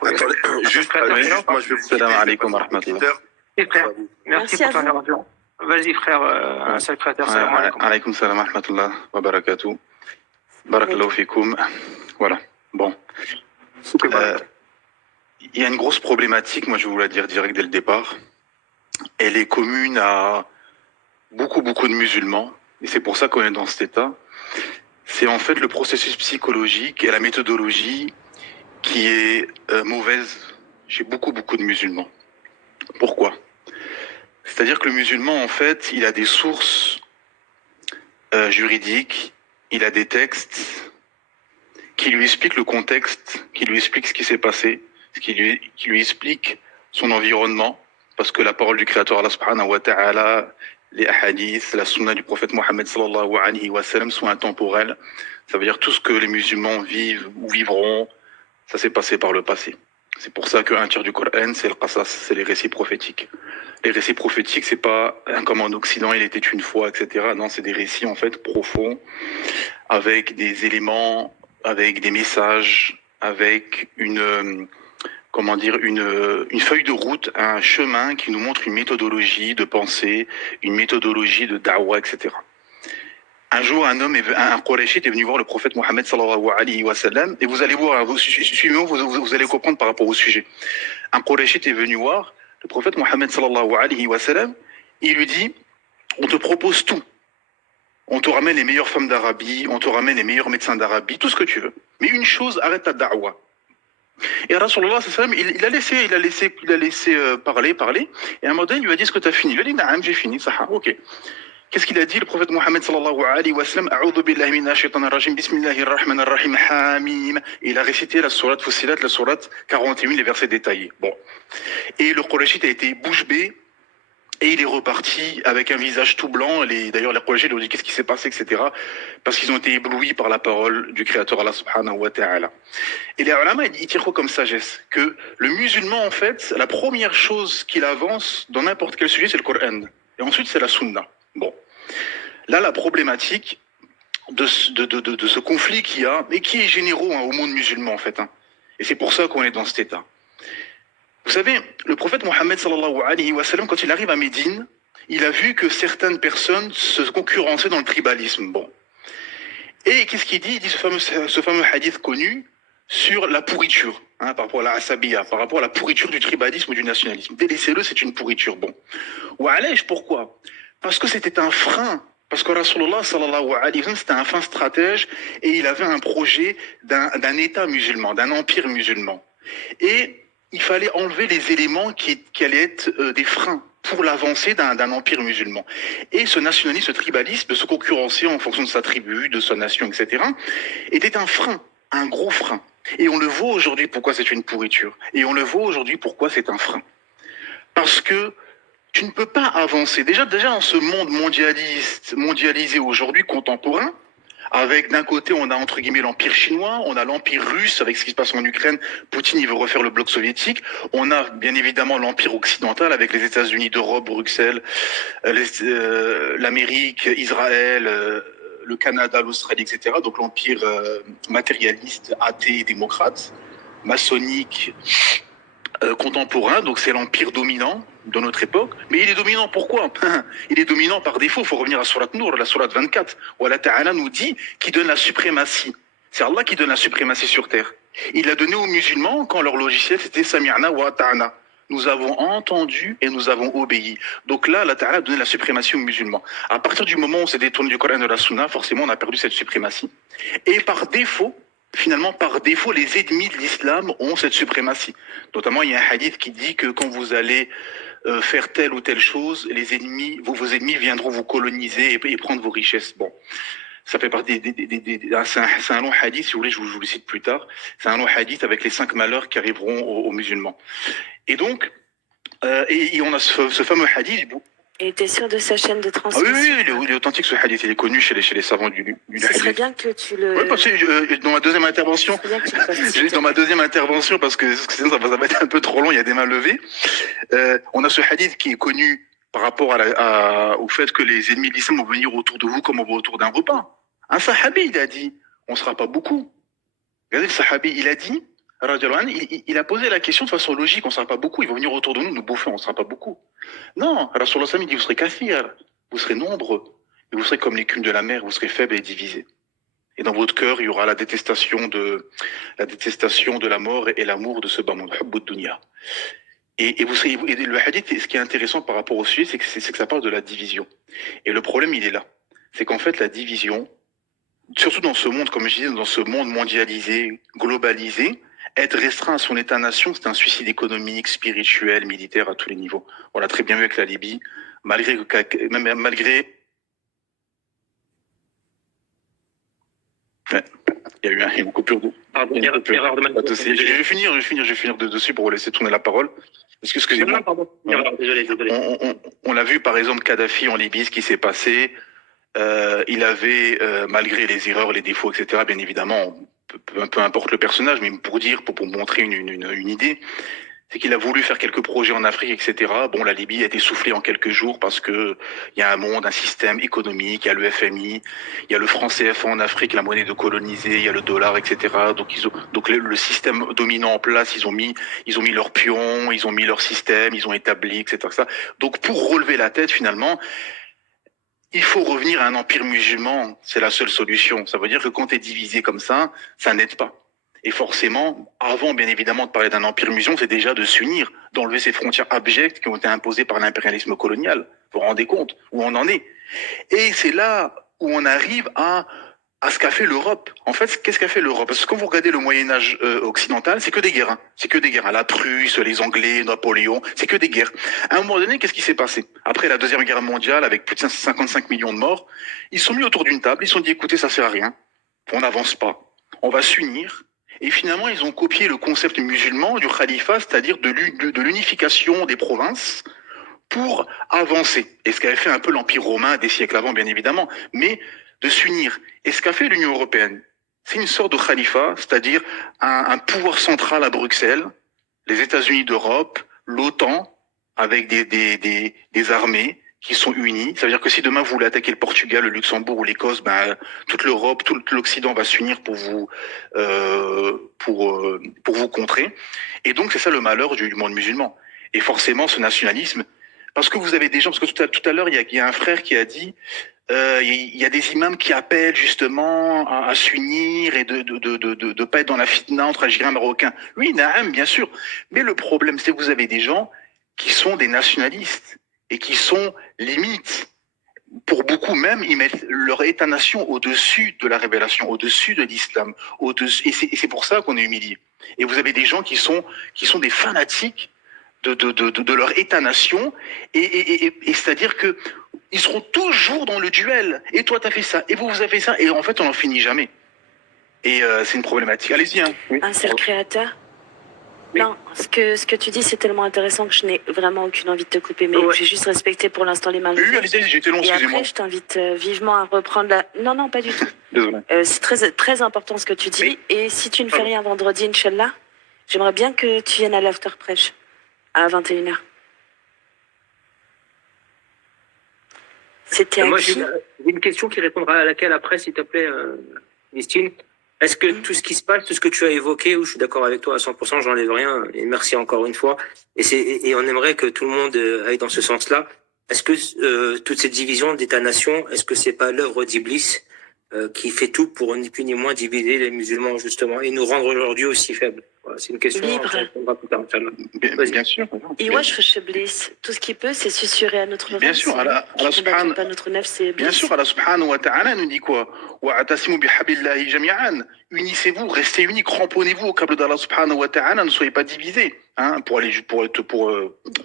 pas. Attendez, juste, moi je vais vous Salam quitter, alaikum wa rahmatullah. Et frère, merci pour ton intervention. Vas-y frère, secrétaire, salam alaikum. Alaykoum salam wa rahmatullah wa barakatuh. Barakallahu fikoum. Voilà. Bon. Il y a une grosse problématique, moi je vais vous la dire direct dès le départ. Elle est commune à beaucoup de musulmans, et c'est pour ça qu'on est dans cet état. C'est en fait le processus psychologique et la méthodologie qui est mauvaise chez beaucoup de musulmans. Pourquoi ? C'est-à-dire que le musulman, en fait, il a des sources juridiques, il a des textes qui lui expliquent le contexte, qui lui expliquent ce qui s'est passé, qui lui expliquent son environnement, parce que la parole du Créateur, Allah subhanahu wa ta'ala, les hadiths, la sunna du prophète Mohammed sallallahu alayhi wa sallam sont intemporels. Ça veut dire tout ce que les musulmans vivent ou vivront, ça s'est passé par le passé. C'est pour ça qu'un tiers du Coran, c'est le qasas, c'est les récits prophétiques. Les récits prophétiques, c'est pas comme en Occident, il était une fois, etc. Non, c'est des récits en fait profonds, avec des éléments, avec des messages, avec une feuille de route, un chemin qui nous montre une méthodologie de pensée, une méthodologie de da'wah, etc. Un jour, un Qurayshi est venu voir le prophète Mohammed sallallahu alayhi wa sallam, et vous allez voir, suivez-moi, vous allez comprendre par rapport au sujet. Un Qurayshi est venu voir le prophète Mohammed sallallahu alayhi wa sallam, il lui dit, on te propose tout. On te ramène les meilleures femmes d'Arabie, on te ramène les meilleurs médecins d'Arabie, tout ce que tu veux. Mais une chose, arrête ta da'wah. Et Rasulullah sallam, il a laissé parler, et à un moment donné, il lui a dit, est-ce que tu as fini? Il a dit, naam, j'ai fini, ça, ok. Qu'est-ce qu'il a dit, le prophète Mohammed sallallahu alayhi wa sallam? A'udhu billahi minash shaitanir rajim, bismillahir rahmanir rahim, hamim. Et il a récité la sourate Fussilat, la sourate 41, les versets détaillés. Bon. Et le Qurayshite a été bouche bée, et il est reparti avec un visage tout blanc. D'ailleurs, les Qurayshite lui ont dit qu'est-ce qui s'est passé, etc. Parce qu'ils ont été éblouis par la parole du Créateur Allah subhanahu wa ta'ala. Et les ulama, ils tirent quoi comme sagesse? Que le musulman, en fait, la première chose qu'il avance dans n'importe quel sujet, c'est le Coran. Et ensuite, c'est la sunna. Bon. Là, la problématique de ce conflit qu'il y a, et qui est généraux au monde musulman, en fait. Et c'est pour ça qu'on est dans cet état. Vous savez, le prophète Mohammed sallallahu alayhi wa sallam, quand il arrive à Médine, il a vu que certaines personnes se concurrençaient dans le tribalisme. Bon. Et qu'est-ce qu'il dit? Il dit ce fameux hadith connu sur la pourriture, par rapport à la asabiya, par rapport à la pourriture du tribalisme ou du nationalisme. Délaissez-le, c'est une pourriture. Bon. Ou alayh, pourquoi? Parce que c'était un frein. Parce que Rasulullah sallallahu alayhi wa sallam, c'était un fin stratège et il avait un projet d'un État musulman, d'un empire musulman. Et il fallait enlever les éléments qui allaient être des freins pour l'avancée d'un empire musulman. Et ce nationalisme, ce tribalisme, de se concurrencer en fonction de sa tribu, de sa nation, etc., était un frein, un gros frein. Et on le voit aujourd'hui pourquoi c'est une pourriture. Et on le voit aujourd'hui pourquoi c'est un frein. Parce que tu ne peux pas avancer. Déjà dans ce monde mondialisé aujourd'hui, contemporain, avec d'un côté, on a entre guillemets l'empire chinois, on a l'empire russe avec ce qui se passe en Ukraine, Poutine il veut refaire le bloc soviétique, on a bien évidemment l'empire occidental avec les États-Unis d'Europe, Bruxelles, l'Amérique, Israël, le Canada, l'Australie, etc. Donc l'empire matérialiste, athée, démocrate, maçonnique, contemporain, donc c'est l'empire dominant de notre époque, mais il est dominant pourquoi? Il est dominant par défaut, il faut revenir à Surat Nour, la Surat 24, où Allah Ta'ala nous dit qu'il donne la suprématie. C'est Allah qui donne la suprématie sur terre. Il l'a donné aux musulmans quand leur logiciel c'était Sami'na wa Ata'na. Nous avons entendu et nous avons obéi. Donc là, Allah Ta'ala a donné la suprématie aux musulmans. À partir du moment où on s'est détourné du Coran et de la Sunna, forcément on a perdu cette suprématie. Et par défaut, finalement, par défaut, les ennemis de l'islam ont cette suprématie. Notamment, il y a un hadith qui dit que quand vous allez faire telle ou telle chose, les ennemis, vos ennemis viendront vous coloniser et prendre vos richesses. Bon, ça fait partie c'est un long hadith, si vous voulez, je vous le cite plus tard. C'est un long hadith avec les 5 malheurs qui arriveront aux musulmans. Et donc, et on a ce fameux hadith. Et tu es sûr de sa chaîne de transmission? Ah oui, il est authentique ce hadith, il est connu chez les savants du hadith. Ce serait bien que tu le... Oui, parce que dans ma deuxième intervention, parce que sinon ça va être un peu trop long, il y a des mains levées. On a ce hadith qui est connu par rapport au fait que les ennemis de l'islam vont venir autour de vous comme on va autour d'un repas. Un sahabi, il a dit, on ne sera pas beaucoup. Regardez le sahabi, il a dit, Radiallahu anhu, il a posé la question de façon logique, on ne sera pas beaucoup, ils vont venir autour de nous bouffer, on ne sera pas beaucoup. Non, Rasulullah sallam, il dit, vous serez kathir, vous serez nombreux, et vous serez comme l'écume de la mer, vous serez faibles et divisés. Et dans votre cœur, il y aura la détestation de la mort et l'amour de ce bas monde, hubbud dunya. Et le hadith, ce qui est intéressant par rapport au sujet, c'est que ça parle de la division. Et le problème, il est là. C'est qu'en fait, la division, surtout dans ce monde, comme je disais, dans ce monde mondialisé, globalisé, être restreint à son État-nation, c'est un suicide économique, spirituel, militaire à tous les niveaux. On l'a très bien vu avec la Libye, malgré ouais, il y a eu une coupure d'eau. Pardon, erreur de manipulation. Je vais finir dessus pour laisser tourner la parole. Excusez-moi. Non, pardon. Désolé. On l'a vu par exemple Kadhafi en Libye, ce qui s'est passé. Il avait, malgré les erreurs, les défauts, etc., bien évidemment, peu importe le personnage, mais pour montrer une idée, c'est qu'il a voulu faire quelques projets en Afrique, etc. Bon, la Libye a été soufflée en quelques jours parce que il y a un monde, un système économique, il y a le FMI, il y a le franc CFA en Afrique, la monnaie de coloniser, il y a le dollar, etc. Donc le système dominant en place, ils ont mis leurs pions, ils ont mis leur système, ils ont établi, etc. Donc pour relever la tête, finalement, il faut revenir à un empire musulman, c'est la seule solution. Ça veut dire que quand tu es divisé comme ça n'aide pas. Et forcément, avant bien évidemment de parler d'un empire musulman, c'est déjà de s'unir, d'enlever ces frontières abjectes qui ont été imposées par l'impérialisme colonial. Vous vous rendez compte où on en est? Et c'est là où on arrive à ce qu'a fait l'Europe. En fait, qu'est-ce qu'a fait l'Europe? Parce que quand vous regardez le Moyen-Âge occidental, c'est que des guerres. Hein. C'est que des guerres. La Prusse, les Anglais, Napoléon, c'est que des guerres. À un moment donné, qu'est-ce qui s'est passé? Après la Deuxième Guerre mondiale, avec plus de 55 millions de morts, ils sont mis autour d'une table, ils se sont dit, écoutez, ça sert à rien. On n'avance pas. On va s'unir. Et finalement, ils ont copié le concept musulman du khalifa, c'est-à-dire de l'unification des provinces pour avancer. Et ce qu'avait fait un peu l'Empire romain des siècles avant, bien évidemment, mais de s'unir. Et ce qu'a fait l'Union européenne, c'est une sorte de khalifa, c'est-à-dire un pouvoir central à Bruxelles, les États-Unis d'Europe, l'OTAN, avec des armées qui sont unies. Ça veut dire que si demain vous voulez attaquer le Portugal, le Luxembourg ou l'Écosse, ben, toute l'Europe, tout l'Occident va s'unir pour vous contrer. Et donc c'est ça le malheur du monde musulman. Et forcément ce nationalisme, parce que vous avez des gens, parce que tout à l'heure il y a un frère qui a dit, il y a des imams qui appellent justement à s'unir et de pas être dans la fitna entre Algériens et Marocains. Oui, naam, bien sûr. Mais le problème, c'est que vous avez des gens qui sont des nationalistes et qui sont limite. Pour beaucoup même, ils mettent leur État-nation au-dessus de la révélation, au-dessus de l'islam, et c'est pour ça qu'on est humilié. Et vous avez des gens qui sont des fanatiques de leur État-nation, et c'est-à-dire que ils seront toujours dans le duel. Et toi, t'as fait ça, et vous avez fait ça, et en fait, on n'en finit jamais. Et c'est une problématique. Allez-y. Hein. Oui. Ah, c'est le créateur. Oui. Non, ce que tu dis, c'est tellement intéressant que je n'ai vraiment aucune envie de te couper, mais j'ai juste respecté pour l'instant les mains. Oui, allez-y, j'ai été long, excusez-moi. Et après, je t'invite vivement à reprendre la... Non, pas du tout. Désolé. C'est très, très important ce que tu dis, et si tu ne fais rien vendredi, Inch'Allah, j'aimerais bien que tu viennes à l'after-prêche, à 21h. C'était à moi, qui? j'ai une question qui répondra à laquelle après, s'il te plaît, Christine. Est-ce que tout ce qui se passe, tout ce que tu as évoqué, où je suis d'accord avec toi à 100%, j'enlève rien, et merci encore une fois, et on aimerait que tout le monde aille dans ce sens-là. Est-ce que toute cette division d'État-nation, est-ce que c'est pas l'œuvre d'Iblis qui fait tout pour ni plus ni moins diviser les musulmans, justement, et nous rendre aujourd'hui aussi faibles? Voilà, c'est une question. Libre. Bien sûr. Et ouais, je fais Bliss. Tout ce qu'il peut, c'est susurrer à notre bien sûr, Allah pas notre nef, c'est bien sûr, Allah subhanahu wa ta'ala nous dit quoi? Wa'tasimu bihablillahi jami'an. Unissez-vous, restez unis, cramponnez-vous au câble d'Allah subhanahu wa ta'ala, ne soyez pas divisés. Hein,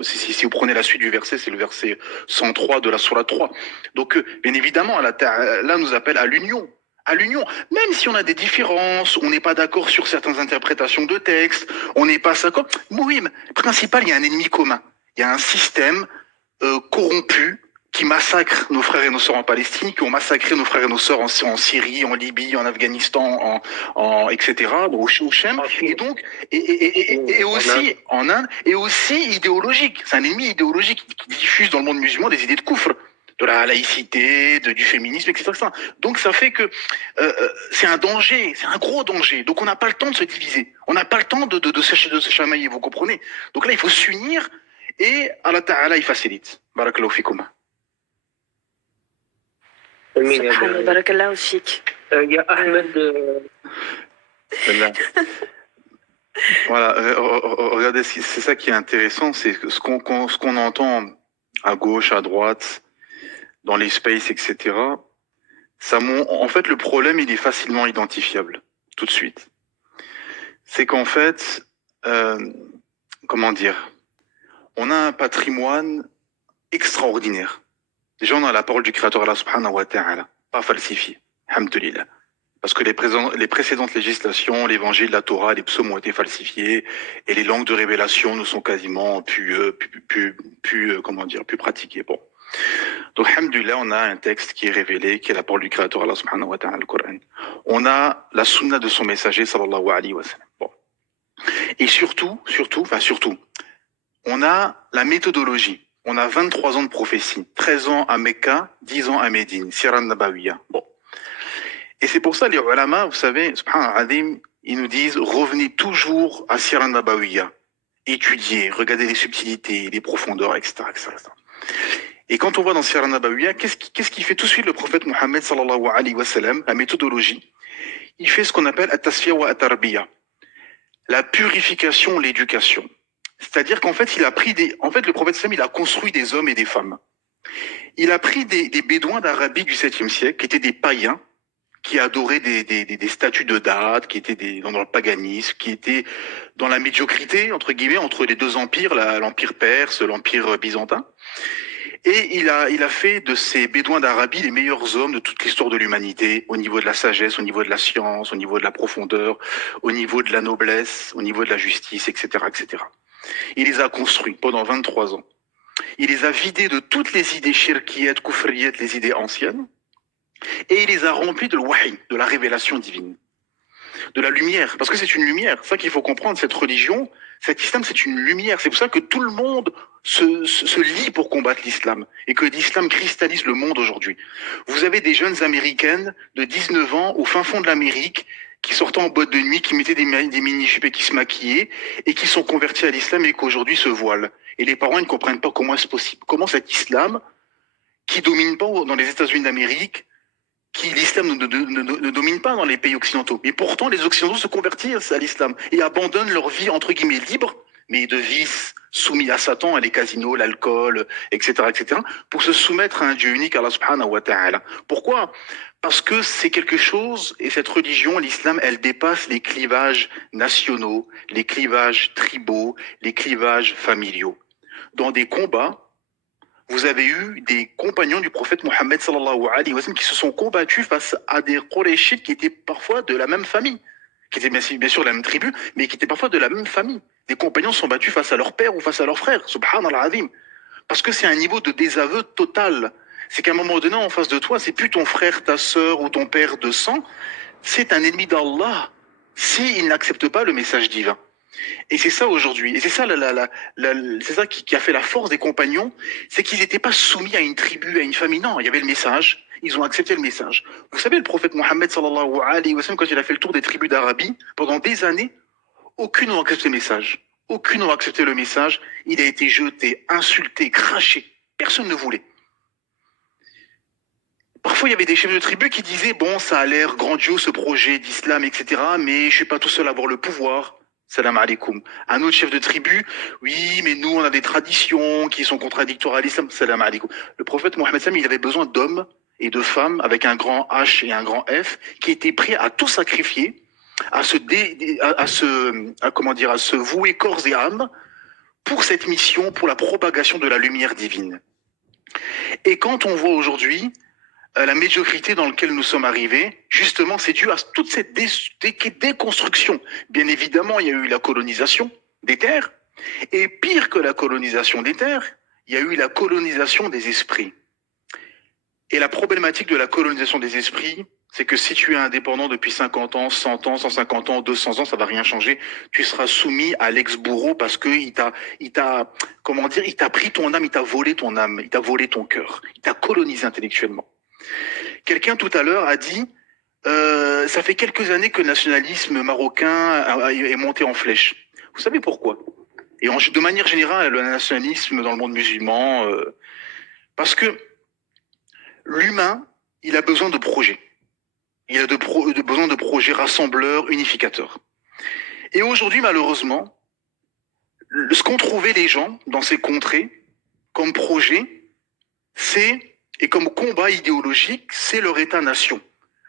si vous prenez la suite du verset, c'est le verset 103 de la sourate 3. Donc, bien évidemment, Allah nous appelle à l'union. À l'union, même si on a des différences, on n'est pas d'accord sur certaines interprétations de textes, on n'est pas d'accord. Oui, mais principal, il y a un ennemi commun. Il y a un système corrompu qui massacre nos frères et nos sœurs en Palestine, qui ont massacré nos frères et nos sœurs en Syrie, en Libye, en Afghanistan, etc. Au Shem, et donc, et aussi en Inde, et aussi idéologique. C'est un ennemi idéologique qui diffuse dans le monde musulman des idées de koufr. de la laïcité, du féminisme, etc. Donc ça fait que c'est un danger, c'est un gros danger. Donc on n'a pas le temps de se diviser, on n'a pas le temps de se chamailler, vous comprenez? Donc là, il faut s'unir et Allah Ta'ala, il facilite. Barakallahu fikoum. Subhanallah, barakallahu fik. Il y a Ahmed. Voilà, regardez, c'est ça qui est intéressant, c'est ce qu'on entend à gauche, à droite, dans les spaces, etc. En fait, le problème, il est facilement identifiable, tout de suite. C'est qu'en fait, comment dire, on a un patrimoine extraordinaire. Déjà, on a la parole du Créateur, Allah subhanahu wa ta'ala, pas falsifiée, alhamdulillah. Parce que les précédentes législations, l'évangile, la Torah, les psaumes ont été falsifiés et les langues de révélation ne sont quasiment plus pratiquées. Bon. Donc, alhamdulillah, on a un texte qui est révélé, qui est la parole du Créateur, Allah subhanahu wa ta'ala, le Coran. On a la sunna de son messager, sallallahu alayhi wa sallam. Bon. Et surtout, on a la méthodologie. On a 23 ans de prophétie, 13 ans à Mecca, 10 ans à Médine, Sirah Nabawiya. Bon. Et c'est pour ça, les ulama, vous savez, subhanallah, ils nous disent, revenez toujours à Sirah Nabawiya. Étudiez, regardez les subtilités, les profondeurs, etc., etc. Et quand on voit dans Sirah Nabawiya, qu'est-ce qui fait tout de suite le prophète Mohammed, sallallahu alayhi wa sallam, la méthodologie? Il fait ce qu'on appelle at-tasfiya wa at-tarbiya. La purification, l'éducation. C'est-à-dire qu'en fait, le prophète sallam, il a construit des hommes et des femmes. Il a pris des bédouins d'Arabie du 7e siècle, qui étaient des païens, qui adoraient des statues de date, qui étaient dans le paganisme, qui étaient dans la médiocrité, entre guillemets, entre les deux empires, l'empire perse, l'empire byzantin. Et il a fait de ces bédouins d'Arabie les meilleurs hommes de toute l'histoire de l'humanité, au niveau de la sagesse, au niveau de la science, au niveau de la profondeur, au niveau de la noblesse, au niveau de la justice, etc., etc. Il les a construits pendant 23 ans. Il les a vidés de toutes les idées shirkiyat, kufriyat, les idées anciennes, et il les a remplis de l'wahi, de la révélation divine, de la lumière, parce que c'est une lumière. C'est ça qu'il faut comprendre, cette religion, cet islam, c'est une lumière. C'est pour ça que tout le monde se lie pour combattre l'islam, et que l'islam cristallise le monde aujourd'hui. Vous avez des jeunes américaines de 19 ans au fin fond de l'Amérique, qui sortaient en boîte de nuit, qui mettaient des mini-jupes et qui se maquillaient, et qui sont convertis à l'islam et qu'aujourd'hui se voilent. Et les parents, ils ne comprennent pas comment c'est possible. Comment cet islam, qui domine pas dans les États-Unis d'Amérique, l'islam ne domine pas dans les pays occidentaux. Mais pourtant, les occidentaux se convertissent à l'islam et abandonnent leur vie, entre guillemets, libre, mais de vices, soumis à Satan, à les casinos, l'alcool, etc., etc., pour se soumettre à un Dieu unique, Allah subhanahu wa ta'ala. Pourquoi? Parce que c'est quelque chose, et cette religion, l'islam, elle dépasse les clivages nationaux, les clivages tribaux, les clivages familiaux. Dans des combats, vous avez eu des compagnons du prophète Mohammed sallallahu alayhi wa sallam qui se sont combattus face à des Qurayshites qui étaient parfois de la même famille, qui étaient bien sûr de la même tribu, mais qui étaient parfois de la même famille. Des compagnons sont battus face à leur père ou face à leur frère, subhanallah azim. Parce que c'est un niveau de désaveu total. C'est qu'à un moment donné, en face de toi, c'est plus ton frère, ta sœur ou ton père de sang, c'est un ennemi d'Allah s'il n'accepte pas le message divin. Et c'est ça aujourd'hui, et c'est ça, c'est ça qui a fait la force des compagnons, c'est qu'ils n'étaient pas soumis à une tribu, à une famille. Non, il y avait le message, ils ont accepté le message. Vous savez, le prophète Mohammed sallallahu alayhi wa sallam, quand il a fait le tour des tribus d'Arabie, pendant des années, aucune n'a accepté le message. Aucune n'a accepté le message. Il a été jeté, insulté, craché. Personne ne voulait. Parfois, il y avait des chefs de tribu qui disaient, bon, ça a l'air grandiose ce projet d'islam, etc., mais je suis pas tout seul à avoir le pouvoir. Salam alaikum. Un autre chef de tribu, oui, mais nous, on a des traditions qui sont contradictoires à l'islam. Salam alaikum. Le prophète Mohammed sallam, il avait besoin d'hommes et de femmes avec un grand H et un grand F qui étaient prêts à tout sacrifier, à se vouer corps et âme pour cette mission, pour la propagation de la lumière divine. Et quand on voit aujourd'hui la médiocrité dans laquelle nous sommes arrivés, justement, c'est dû à toute cette déconstruction. Bien évidemment, il y a eu la colonisation des terres, et pire que la colonisation des terres, il y a eu la colonisation des esprits. Et la problématique de la colonisation des esprits, c'est que si tu es indépendant depuis 50 ans, 100 ans, 150 ans, 200 ans, ça va rien changer. Tu seras soumis à l'ex-bourreau parce que comment dire, il t'a pris ton âme, il t'a volé ton âme, il t'a volé ton cœur, il t'a colonisé intellectuellement. Quelqu'un tout à l'heure a dit, ça fait quelques années que le nationalisme marocain est monté en flèche. Vous savez pourquoi? Et de manière générale, le nationalisme dans le monde musulman, parce que l'humain, il a besoin de projets. Il a besoin de projets rassembleurs, unificateurs. Et aujourd'hui, malheureusement, ce qu'ont trouvé les gens dans ces contrées comme projet, et comme combat idéologique, c'est leur État-nation.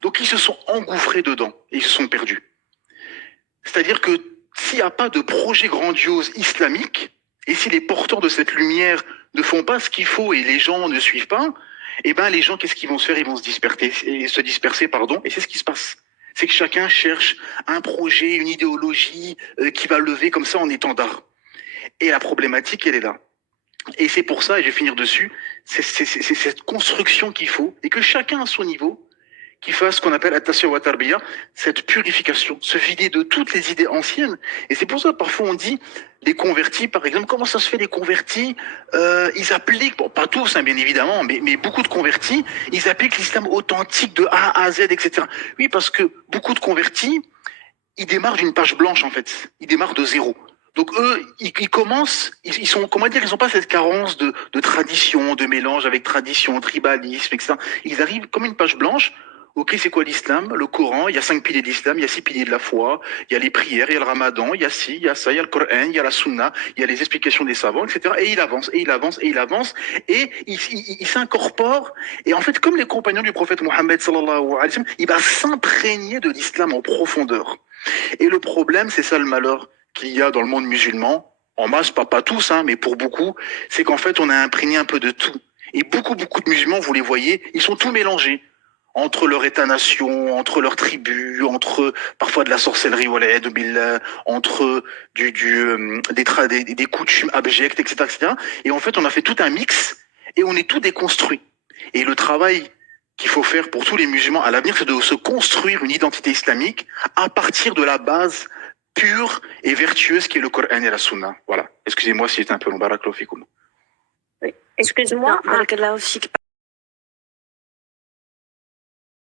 Donc ils se sont engouffrés dedans et ils se sont perdus. C'est-à-dire que s'il n'y a pas de projet grandiose islamique, et si les porteurs de cette lumière ne font pas ce qu'il faut et les gens ne suivent pas, eh ben les gens, qu'est-ce qu'ils vont se faire? Ils vont se disperser, et c'est ce qui se passe. C'est que chacun cherche un projet, une idéologie qui va lever comme ça en étendard. Et la problématique, elle est là. Et c'est pour ça, et je vais finir dessus, c'est cette construction qu'il faut, et que chacun à son niveau, qui fasse ce qu'on appelle at-tasfiya wa tarbiya, cette purification, se vider de toutes les idées anciennes. Et c'est pour ça, parfois, on dit, les convertis, par exemple, comment ça se fait, les convertis, ils appliquent, bon, pas tous, hein, bien évidemment, mais beaucoup de convertis, ils appliquent l'islam authentique de A à Z, etc. Oui, parce que beaucoup de convertis, ils démarrent d'une page blanche, en fait. Ils démarrent de zéro. Donc eux, ils commencent, ils sont, comment dire, ils n'ont pas cette carence de tradition, de mélange avec tradition, tribalisme, etc. Ils arrivent comme une page blanche. Ok, c'est quoi l'islam? Le Coran, il y a 5 piliers de l'islam, il y a 6 piliers de la foi, il y a les prières, il y a le ramadan, il y a ci, il y a ça, il y a le Coran, il y a la sunna, il y a les explications des savants, etc. Et il avance, et il avance, et il avance, et il s'incorpore. Et en fait, comme les compagnons du prophète Mohammed, sallallahu alayhi wa sallam, il va s'imprégner de l'islam en profondeur. Et le problème, c'est ça le malheur qu'il y a dans le monde musulman, en masse, pas tous, hein, mais pour beaucoup, c'est qu'en fait, on a imprégné un peu de tout. Et beaucoup de musulmans, vous les voyez, ils sont tous mélangés. Entre leur État-nation, entre leurs tribus, entre parfois de la sorcellerie, entre des coutumes abjectes, etc., etc. Et en fait, on a fait tout un mix et on est tout déconstruit. Et le travail qu'il faut faire pour tous les musulmans à l'avenir, c'est de se construire une identité islamique à partir de la base pure et vertueuse qui est le Coran et la Sunna. Voilà. Excusez-moi si j'étais un peu long. Barakallahu fikoum. Excuse-moi. Non, barakallahu fik.